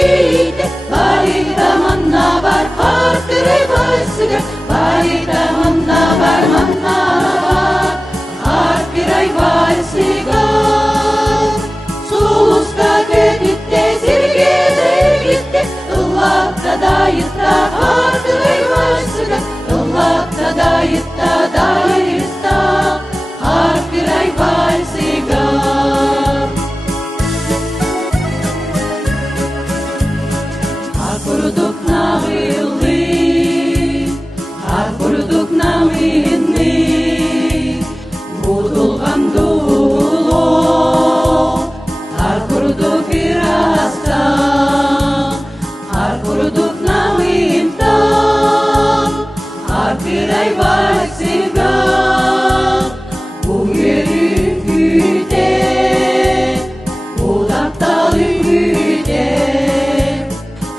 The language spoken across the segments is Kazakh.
deydi, barita manna var, harkırı başıga, barita manna var, harkıray başıga. Suluska kötütte, sirgede gitti, ıllakta da yitta, harkıray başıga, ıllakta da yitta, harkıray başıga. Kurduk namini, budulgam dulo, har kurduk irasta, har kurduk namimta, har kiray başıga, bu yerin güde, bu daptalı güde.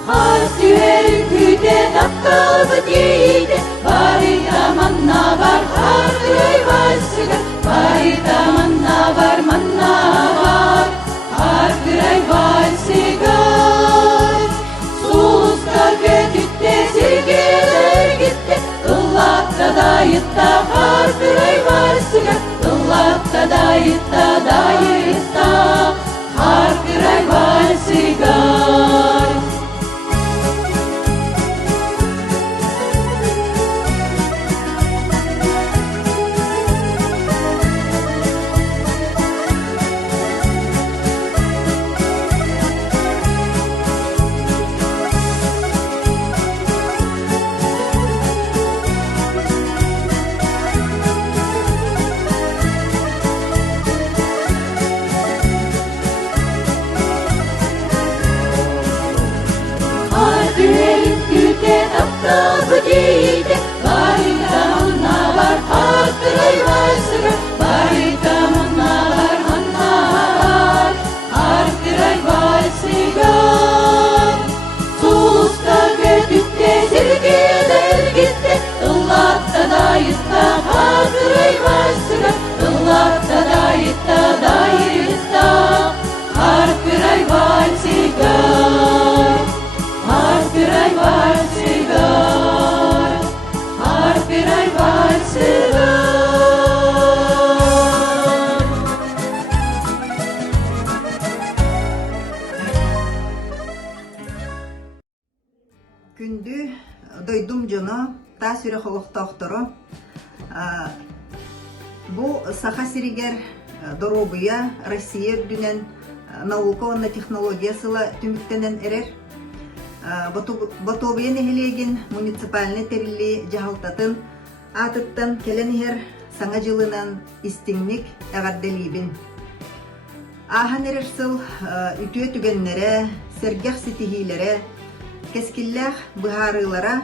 Hartüerin güde daptalı deydi, barita manna var, harkıray başıga, barita manna var, harkıray başıga. Suluska kötütte, sirgeler gitti, ıllakta da yitta, harkıray başıga, ıllakta da yitta, harkıray başıga. Daptalı deydi, barita manna var, harkıray başıga, barita manna var, harkıray başıga. Suluska kötütte, sirgeler gitti, ıllakta da yitta, harkıray başıga, ıllakta da yitta, harkıray başıga, harkıray başıga. Harkıray başıga. Күндү дойдум жоно с.Тас-Юрях олуктоктуру. Бу саха сиригер доробуя Россия дүнен наука технологиясыла түмүктенен эрер. Батобыйын эхилеген муниципальный терилли жахалтатын атыттан келенихер саңа жылынан истиңник эгарделибин. Ахан эрерсыл үтүө түгеннере, сергех ситихилере, кескиллях быхарылара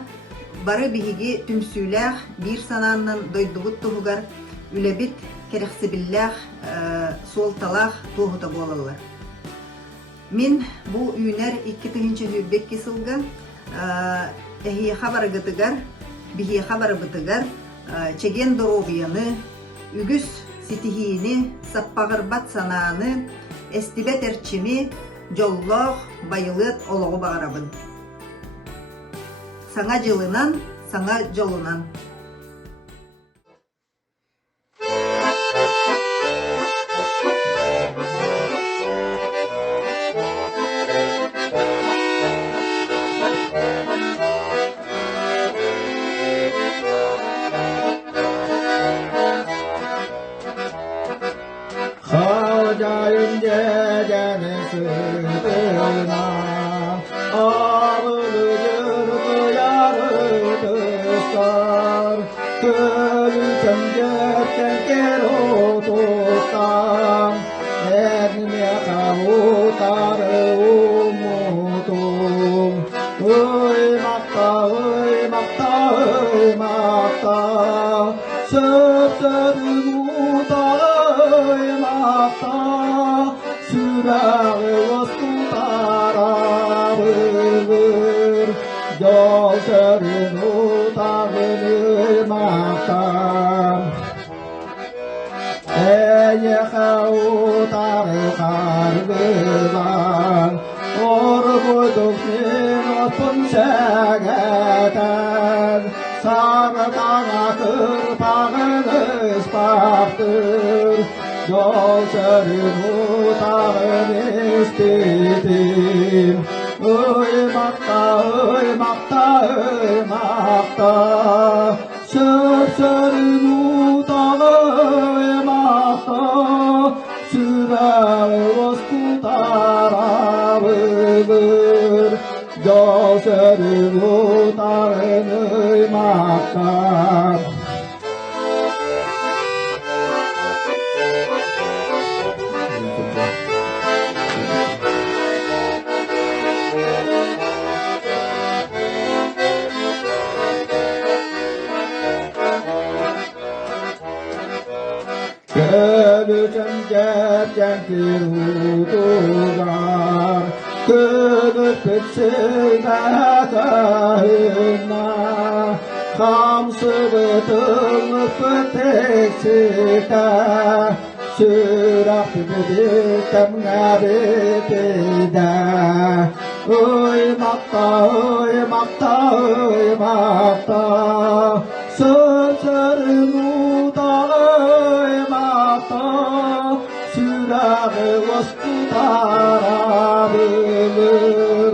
бары биһиги түмсүүлэх бир санааннан дойдубут туһугар үлебит керексибиллях суолталах туохута буолаллар. Мен бу үйнер 2022 сылга эхие хабарыгытыгар, бихие хабарыбытыгар чеген доробияны, үгүс ситихини, саппагырбат санааны, эстибет эрчими, жоллох, байылыт олоғу бағарабын. Саңа жылынан, саңа жолунан. 하자윤 제자는 쓰드나 아버지를 야르드살 금전적견께로 도땅 내미하고 따르오무동 의막다 섭섭무다 의막다 수락을 워스쿠다라를 여서를 노다를 막다 에예하오 다를 가르방 오르고도 bunşağıdan Sarıdana kırpağını ispahtır Yol sürün utağın istedim Uymakta, uymakta, uymakta Sürün utağın uymakta Sürer oskutarabıdır Yol sürün utağın uymakta Gölücüm gerçek bir hudugar Gönül bütçüne kayına Kamsı bıtılıp teksika Sürak büdüküm gabitida Uymakta, uymakta, uymakta Sözlerin udağıymakta Sürağı oskutarabilir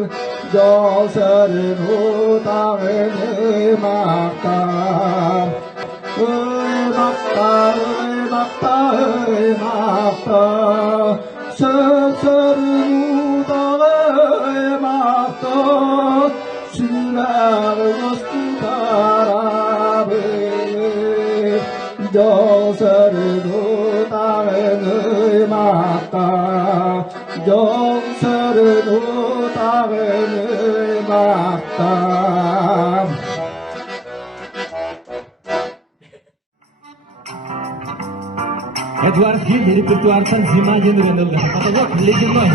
Gözlerin udağıymakta Uymakta, uymakta, uymakta Sözlerin udağıymakta Sürağı oskutarabilir Gözlerin udağıymakta Gözlerin udağıymakta Эдуард Гиль, репертуар Танзима Януэнула, потолок ледяной.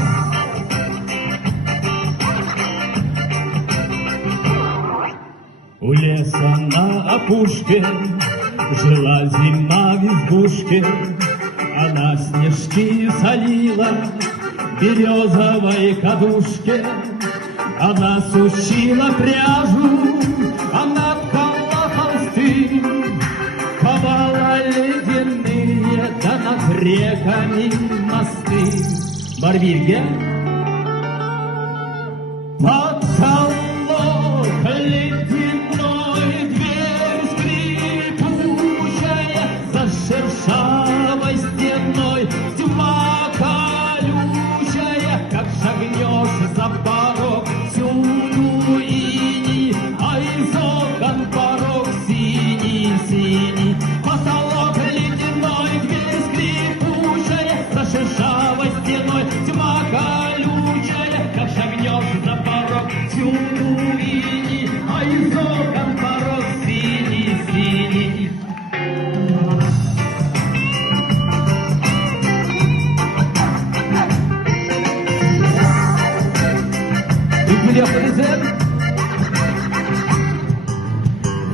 У леса на опушке жила зима в избушке, она снежки солила в березовой кадушке, она сушила пряжу, она ткала холсты, ковала ледяные, да над реками мосты. Барвирге. Потолок ледяной, дверь скрипучая, за шершавой стеной тьма колючая, как шагнешь за порог, всюду иней, а из окон порог синий-синий. Потолок ледяной, дверь скрипучая, за шершавой стеной тьма колючая, как шагнешь за порог, всюду иней, а из окон порог синий-синий.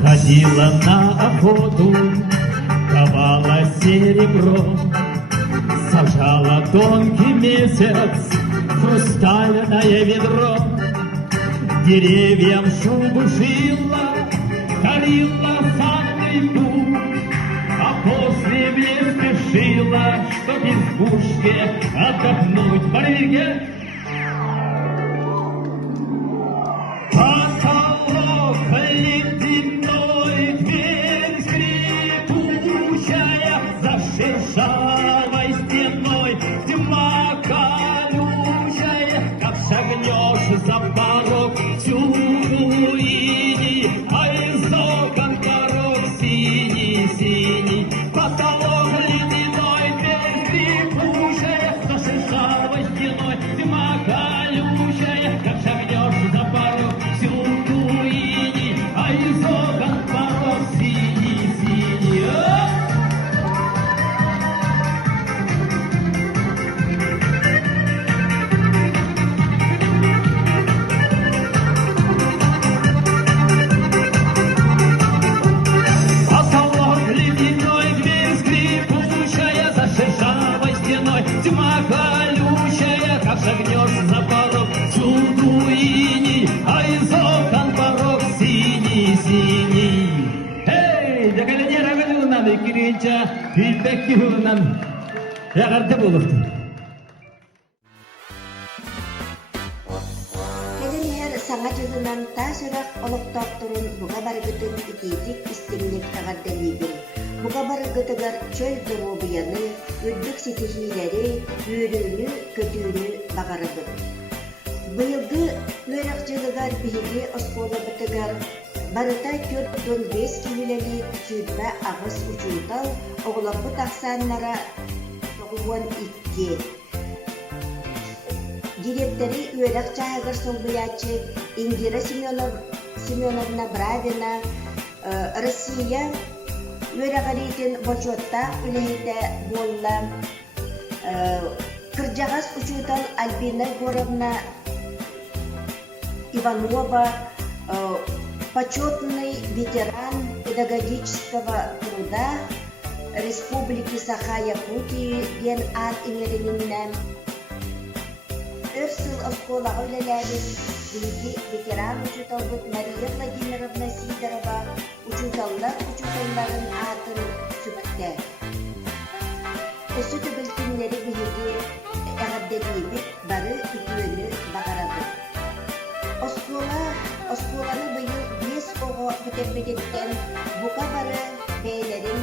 Ходила на охоту, ковала серебро, сажала тонкий месяц, хрустальное ведро, деревьям шубу шила, корила санный путь, а после в лес спешила, чтоб избушке отдохнуть. Барвиге. Потолок ледяной, дверь скрипучая, за шершавой стеной тьма колючая, как шагнешь за порог, всюду иней, а из окон порог синий-синий. Потолок ледяной, дверь скрипучая, за шершавой стеной тьма колючая, как шагнешь за порог, всюду иней, а из окон порог синий-синий. Потолок ледяной, дверь скрипучая, за шершавой стеной тьма колючая, как шагнешь за порог, всюду иней, а из окон 2 yılından yakardı bulurdu. Келен саңа жылынан тас-Юрях олоқтоқтырын буга барыгытын ититик истиңник агарделигин. Буга барыгытыгар чөл дорубияны, өддік ситихилери, үйрүүнү, көтүүнү багарыгыт. Быйылгы үөрак жылыгар биһиги оскола бытыгар барыта 4-5 килелери сүйдбä агыс учуутал оголорбу тахсааннара 2. Директори үөрак чаагыр солбуячы Индира Семеновна Бравина Россия үөрагаритин бочуотта үлэхите буолла кырдьаҕас учуутал Альбина Егоровна Иванова, почетный ветеран педагогического труда Республики Саха-Якутии ген ат иңерининнен Өрсыл оскола ойлелябин биги ветеран учуталбыт Мария Владимировна Сидорова учуталларын атын сүкте. Өсі түбілтінлері биги әғадделейбит бары үтүөнү бағарабыт. Осколаны быйыл 5 оҕо бүтербедеттен бука бары бэйлерин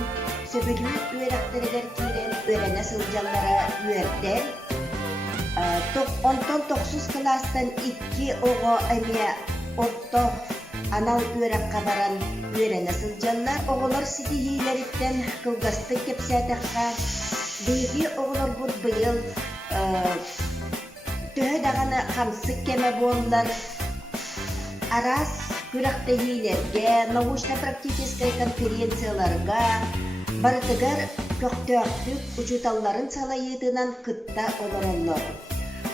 сөбүлүү үөрактырыгар киирен үөрэнэ сылдьаллара үөрден 10-9 класстан 2 оҕо эмиэ орто анал үөракка баран үөрэнэ сылдьаллар оҕолор ситиһиилериттен кылгастык кепсээтэхха биһиги оҕолорбут быйыл төһө даганы хамсык кеме буоллар арас күрәктәһиләргә, научно-практический конференцияларга барытыгар көктөктүк учуталларын салайытынан кытта олороллор.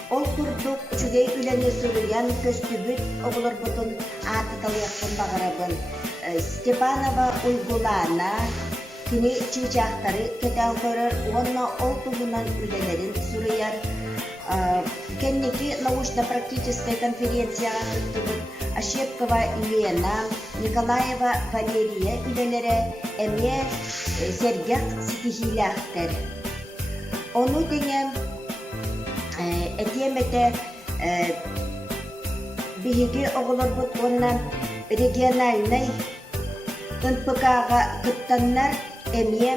Ол курдук үчүгей үлене сүрүян көстүбүт оголорбутун атыталыяктан багарабын. Степанова Уйгулана кини чыгачактары кетен көрөр, онна ол тугунан үленерин сүрүяр. Кенники научно-практическая конференция Ощепкова Елена, Николаева Валерия үлелері әме сергек ситихиляқтыр. Оны деген әтеметі биһиги оғылыр бұт оннан региональный НПК-ға кыттаннар әме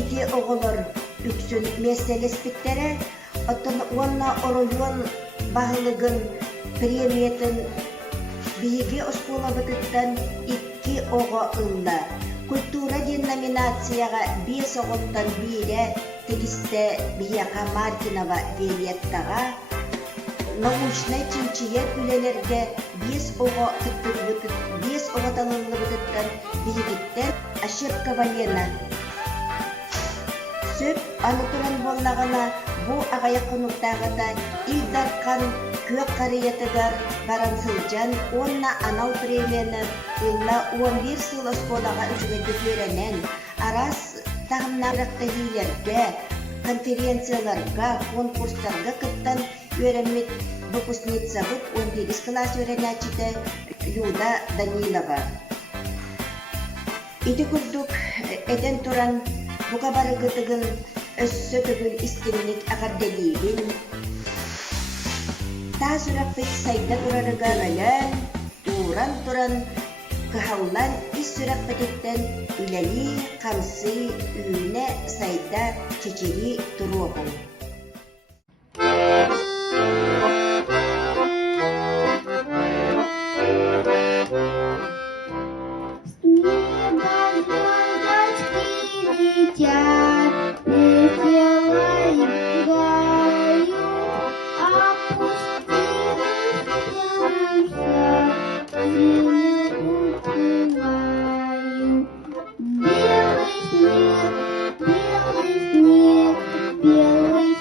ити оғылыр үксін меселеспіттері онна оройон бағылығын премиятын биһиги оскола бытыттан 2 оҕо ылла. Культура ден номинацияға 5 оҕоттан бире тегисте Бияка Мартинова Виолеттаға, научный чинчиет үлелерге 5 оҕо талылы бытыттан биһигиттен Ощепкова Лена. Сөп анытыран боллағана бу ағайық құнуқтағыда илдарқан көк қариетігар баран сылжан, онна анал премияны ылла 11 сыл осколаға үчігеді көренен, арас тағымнарақтағилерге, конференцияларға, конкурстарға кыттан өремет выпускница бұд 11 класс өренәчіде Люда Данилова. Иді күрдік әден тұран бука барыгытыгын өссө түгүл истимник агарделигин тас-Юрах бит сайда турарыгар өлөн туран кыхаулан ис-Юрах битеттен үлели камсы үүне сайда чечери туруогун. Белый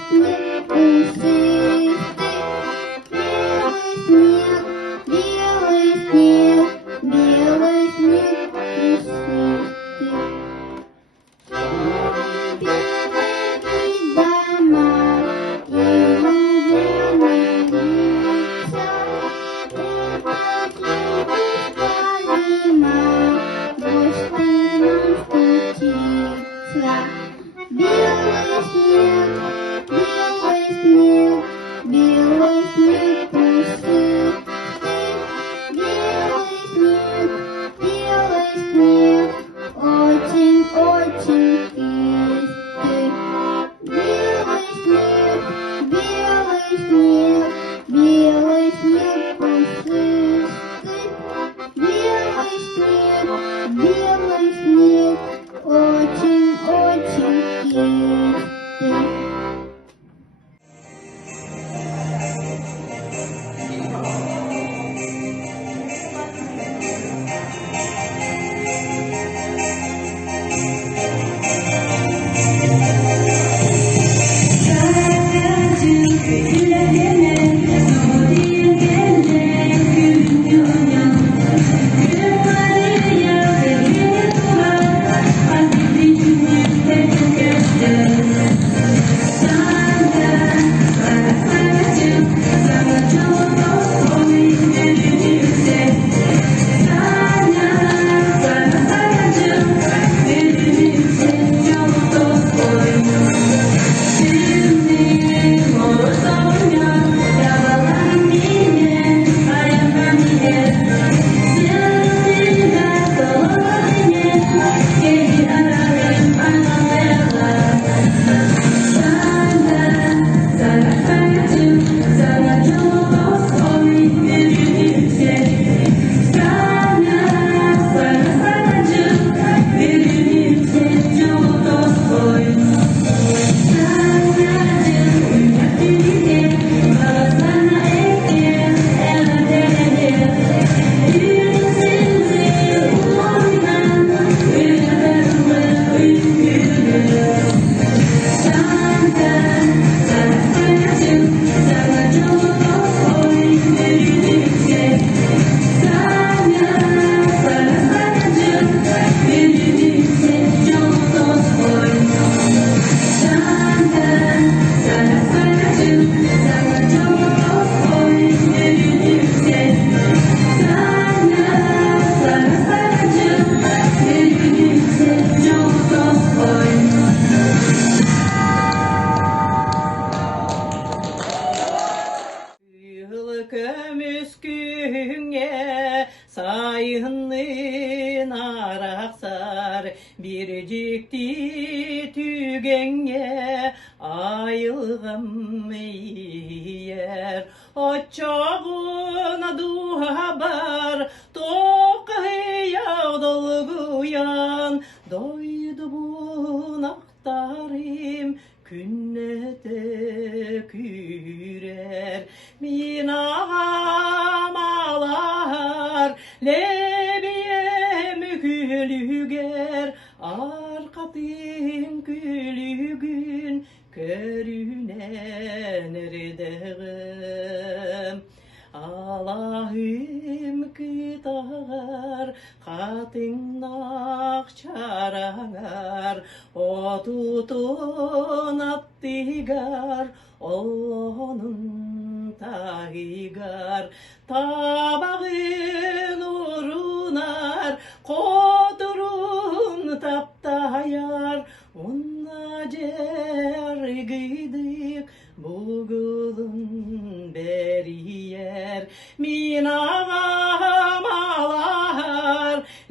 Sığım yer Açağına duhabar Tokaya dolguyan Doydu bu naktarim Künnete kürer Min ağamalar Lebiye mükülüger Arkatın külügün Körünen erdeğim Allah'ım kıtar Katın akçaranar O tutun attigar Allah'ın tahigar Tabağın urunar Kodurun taptayar Unna cergiydik Bugülün beriyer Min ağamalar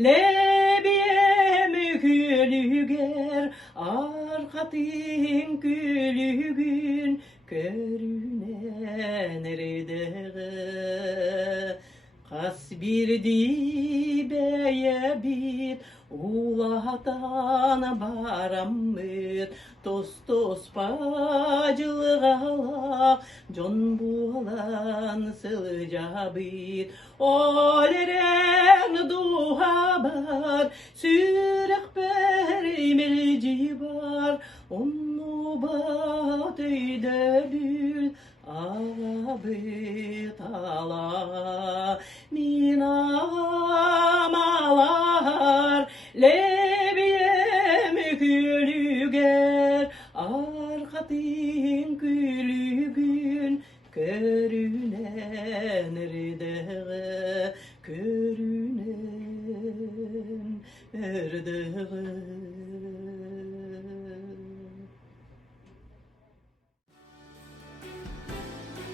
Lebiye mükülüger Arkatın külügün Körünen erdeğe Kas bir dibeye bit Ulatan baramıt Tos tos pacılığa Jon bulan sılca bit Oleren duhabar Sürek perimilci var Onu bat öydebül Ağabey tala Min ağamalar Lebiye mükülüger Arkatın külügün Körünen erdeğe Körünen erdeğe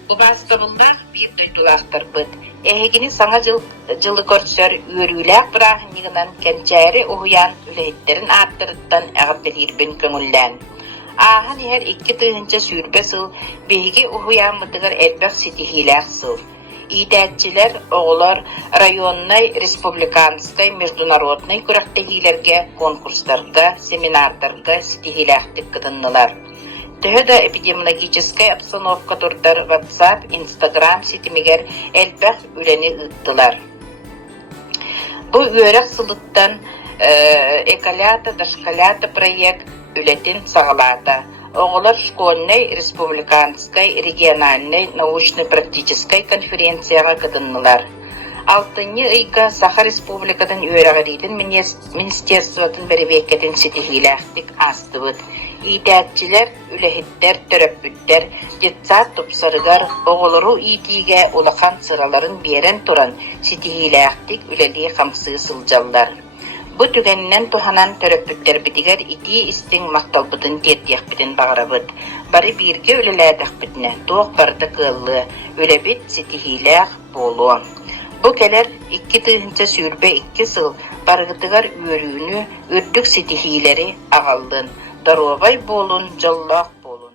Bu bastırıllar bir duydulardır bıd. Ehegini sana jılı körsör üörüylek bırakınlığından kençeri uhuyan ülehitlerin arttırıttan ağırdelirben köngüllen. Ahan her iki tığınca sürbe sıl, bihigi uhuyan mıdıgar elbek sitihilek sıl. İdetçiler, oğlar, rayonnay, respublikanskay, международный kürektegilerge konkurslarda, seminarlarda sitihilektik kıdınlılar. Töhö da epidemiologическая обстановка турдар WhatsApp, Instagram sitimiger elbek üleni ıttılar. Bu üörek sılıttan Эколята, Дошколята проект ületin sağlata. Oğlar школьный, республиканской, региональной, научно-практической конференцияға кыдыннылар. 6-нчы ыйга Саха Республикадан üöregidin Министерствотун беребеккетин ситихилэхтик астыбыт. İdetçiler, ülehitler, töröpbütler, jetsaat topsarıgar, oğuluru itiğe ulakan sıraların beren turan sitihilэхтик üleliği hamsığı sıljallar. Bu tügeninden tuhanan töröpbütler bidiger iti istin maktalbıdın tetiyakbidin bağırabıd. Bari birge ülelədəqbidine, doğ barda kıllı, ülebit sitihilэx bolu. Bu keler 2 tığınca sürbe 2 sıl bargıtıgar üörüğünü ürdük sitihileri ağaldın. Darovay bolun, jallaq bolun.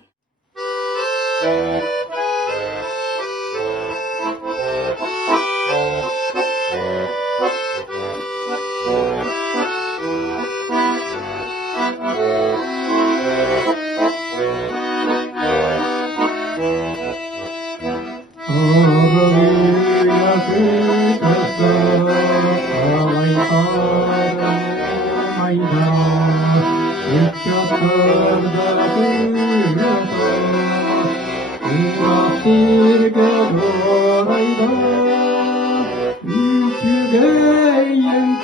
Ülkügeyen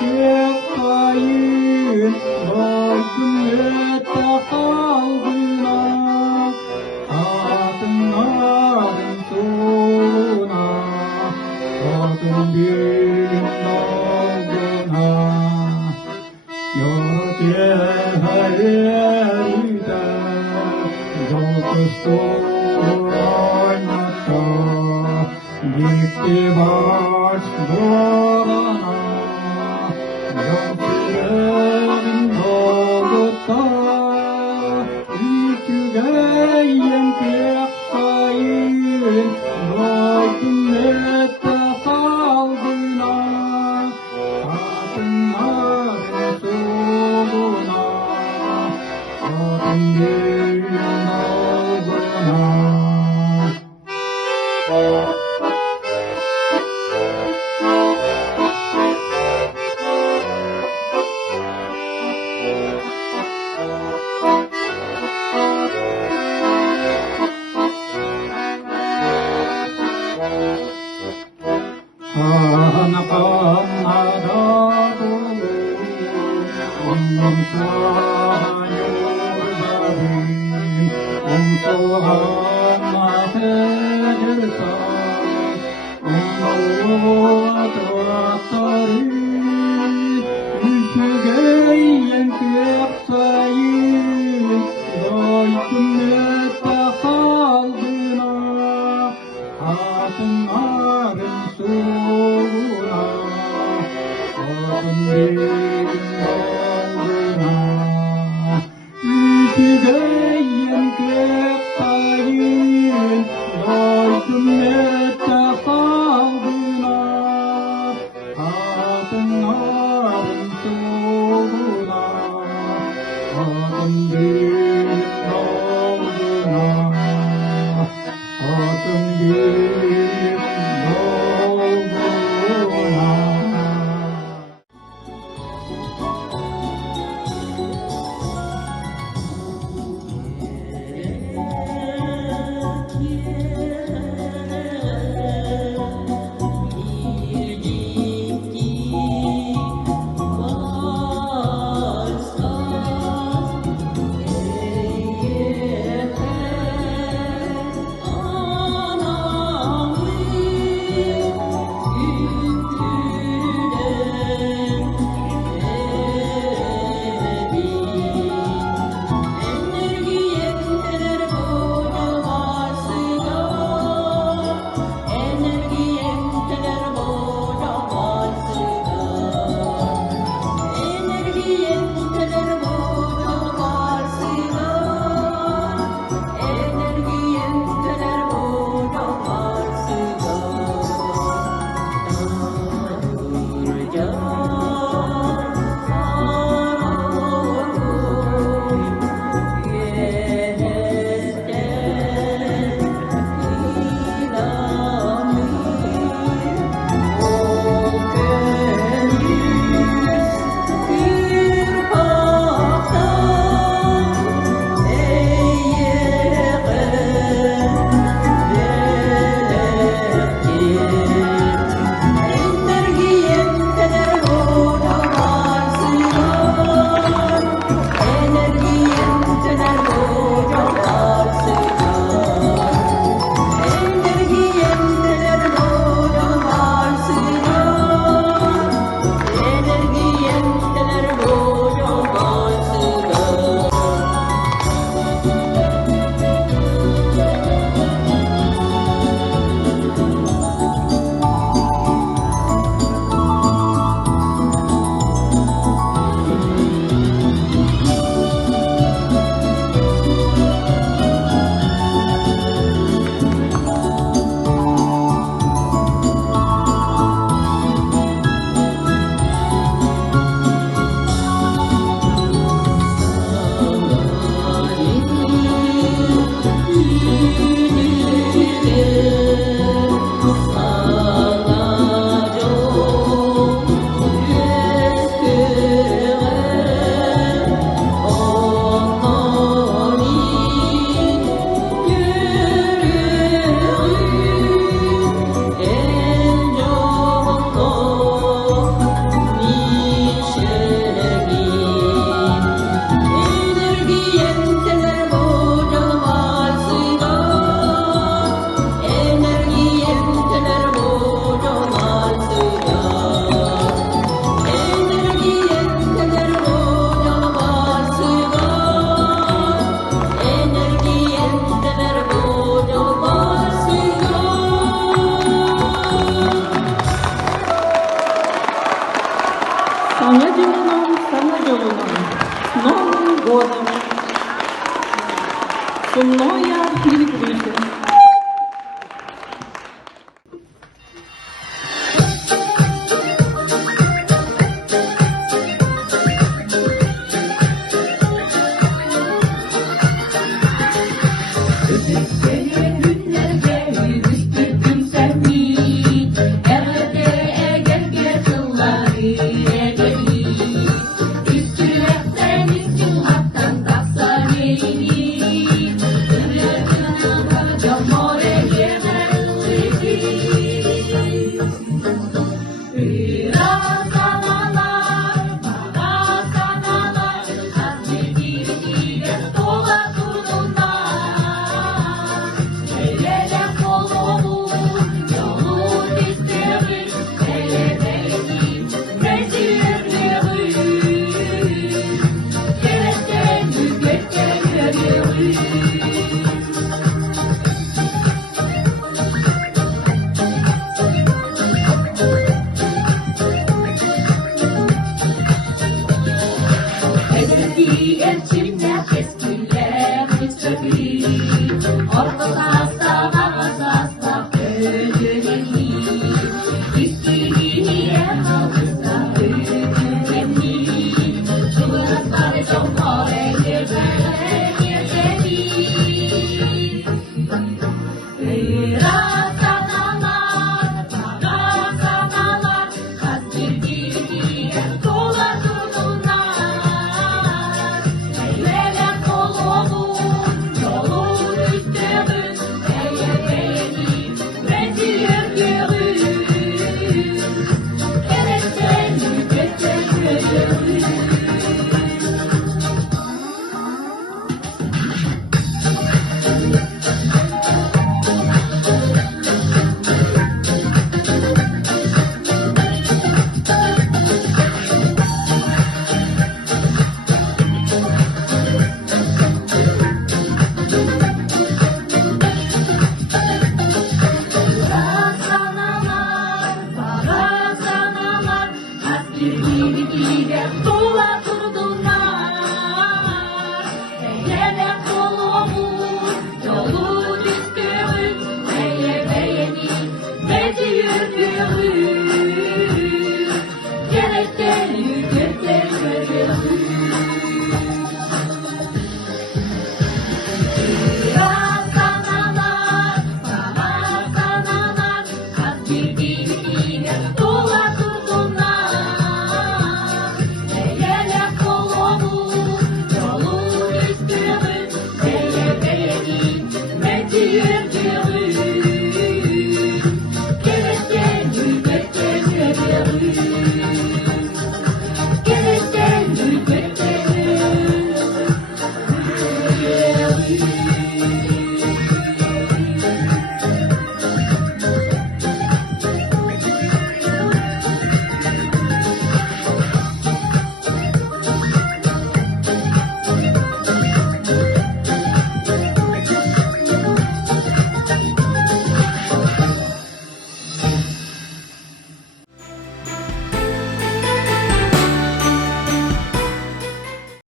Thank you.